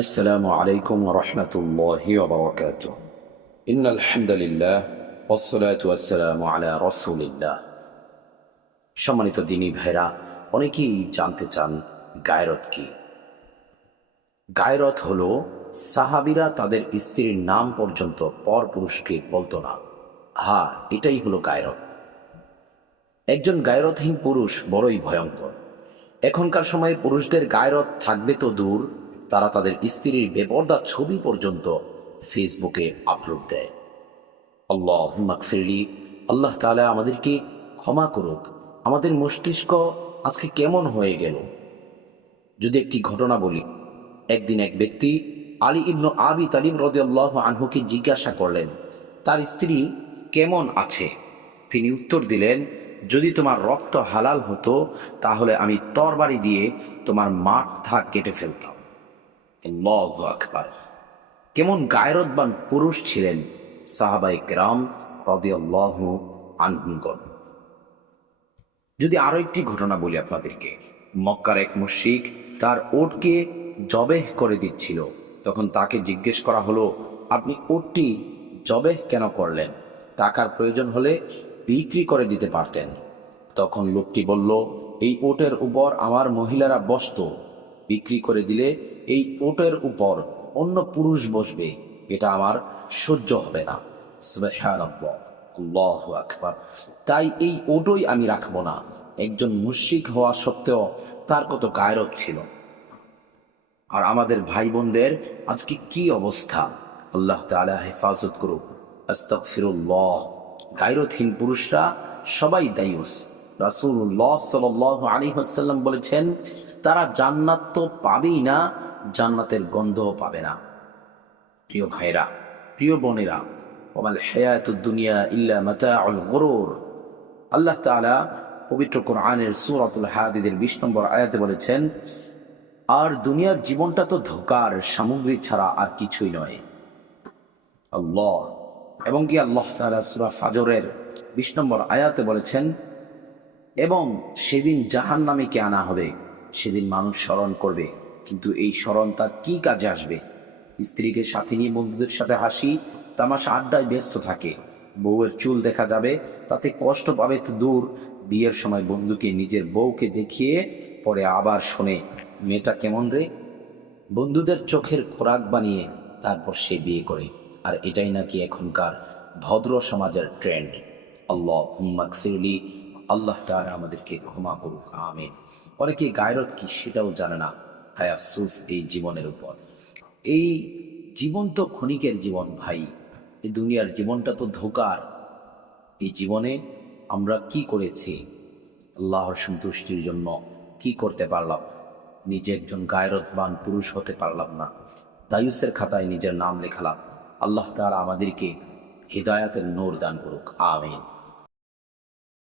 আসসালামু আলাইকুম ওয়া রাহমাতুল্লাহি ওয়া বারাকাতুহু। ইন্নাল হামদুলিল্লাহ ওয়াসসালাতু ওয়াসসালামু আলা রাসূলিল্লাহ। সম্মানিত দিনী ভাইরা, অনেকেই জানতে চান গায়রত কি। গায়রত হলো সাহাবীরা তাদের স্ত্রীর নাম পর্যন্ত পরপুরুষকে বলতো না। হ্যাঁ, এটাই হলো গায়রত। একজন গায়রতহীন পুরুষ বড়ই ভয়ঙ্কর। এখনকার সময়ে পুরুষদের গায়রত থাকবে তো দূর, তারা তাদের স্ত্রীর বেপরদা ছবি পর্যন্ত ফেসবুকে আপলোড দেয়। আল্লাহুম্মা গফিরলি, আল্লাহ তাআলা আমাদেরকে ক্ষমা করুক। আমাদের মস্তিষ্ক আজকে কেমন হয়ে গেল। যদি একটি ঘটনা বলি, একদিন এক ব্যক্তি আলী ইবনে আবি তালিব রাদিয়াল্লাহু আনহুকে জিজ্ঞাসা করলেন তার স্ত্রী কেমন আছে। তিনি উত্তর দিলেন, যদি তোমার রক্ত হালাল হতো তাহলে আমি তরবারি দিয়ে তোমার মাথা কেটে ফেলতাম। আল্লাহু আকবার! কেমন গায়রতবান পুরুষ ছিলেন সাহাবায়ে কেরাম রাদিয়াল্লাহু আনহুগণ। যদি আরো একটি ঘটনা বলি আপনাদেরকে, মক্কার এক মুশরিক তার উটকে জবেহ করে দিচ্ছিল। তখন তাকে জিজ্ঞেস করা হলো, আপনি উটটি জবেহ কেন করলেন? টাকার প্রয়োজন হলে বিক্রি করে দিতে পারতেন। তখন লোকটি বলল, এই উটের উপর আমার মহিলারা বসতো, বিক্রি করে দিলে এই উটের উপর অন্য পুরুষ বসবে, এটা আমার সহ্য হবে না। সুবহানাল্লাহ, আল্লাহু আকবার! তাই এই উটই আমি রাখবো না। একজন মুশরিক হওয়া সত্ত্বেও তার কত গায়রত ছিল। আর আমাদের ভাই বোনদের আজকে কি অবস্থা, আল্লাহ তাআলা হেফাজত করুক। আস্তাগফিরুল্লাহ। গায়রতহীন পুরুষরা সবাই দায়ুস। রাসূলুল্লাহ সাল্লাল্লাহু আলাইহি ওয়াসাল্লাম বলেছেন, তারা জান্নাত তো পাবেই না, জান্নাতের গন্ধও পাবে না। প্রিয় ভাইরা, প্রিয় বোনেরা, ওয়াল হায়াতুদ দুনিয়া ইল্লা মাতাউল গুরুর। আল্লাহ তাআলা পবিত্র কোরআনের সূরাতুল হাদীদের 20 নম্বর আয়াতে বলেছেন, আর দুনিয়ার জীবনটা তো ধোঁকার সামগ্রী ছাড়া আর কিছুই নয়। আল্লাহ এবং কি আল্লাহ তাআলা সূরা ফাজরের 20 নম্বর আয়াতে বলেছেন, এবং সেদিন জাহান্নামীকে আনা হবে, সেদিন মানুষ স্মরণ করবে, কিন্তু এই স্মরণ তার কি কাজে আসবে? স্ত্রীকে সাথে নিয়ে বন্ধুদের সাথে হাসি তামাশা আড্ডায় ব্যস্ত থাকে, বউয়ের চুল দেখা যাবে, তাতে কষ্ট পাবে তো দূর, বিয়ের সময় বন্ধুকে নিজের বউকে দেখিয়ে পরে আবার শোনে, মেয়েটা কেমন রে। বন্ধুদের চোখের খোরাক বানিয়ে তারপর সে বিয়ে করে। আর এটাই নাকি এখনকার ভদ্র সমাজের ট্রেন্ড। আল্লাহুম্মা গফিরলি, আল্লাহ তাআলা আমাদেরকে ক্ষমা করুক, আমিন। অনেকে গায়রত কি সেটাও জানে না। হায় আফসোস এই জীবনের উপর। এই জীবন তো ক্ষণিকের জীবন ভাই, এই দুনিয়ার জীবনটা তো ধোঁকার। এই জীবনে আমরা কি করেছি? আল্লাহর সন্তুষ্টির জন্য কি করতে পারলাম? নিজে একজন গায়রতবান পুরুষ হতে পারলাম না, দায়ুসের খাতায় নিজের নাম লেখালাম। আল্লাহ তাআলা আমাদেরকে হিদায়াতের নূর দান করুক, আমিন।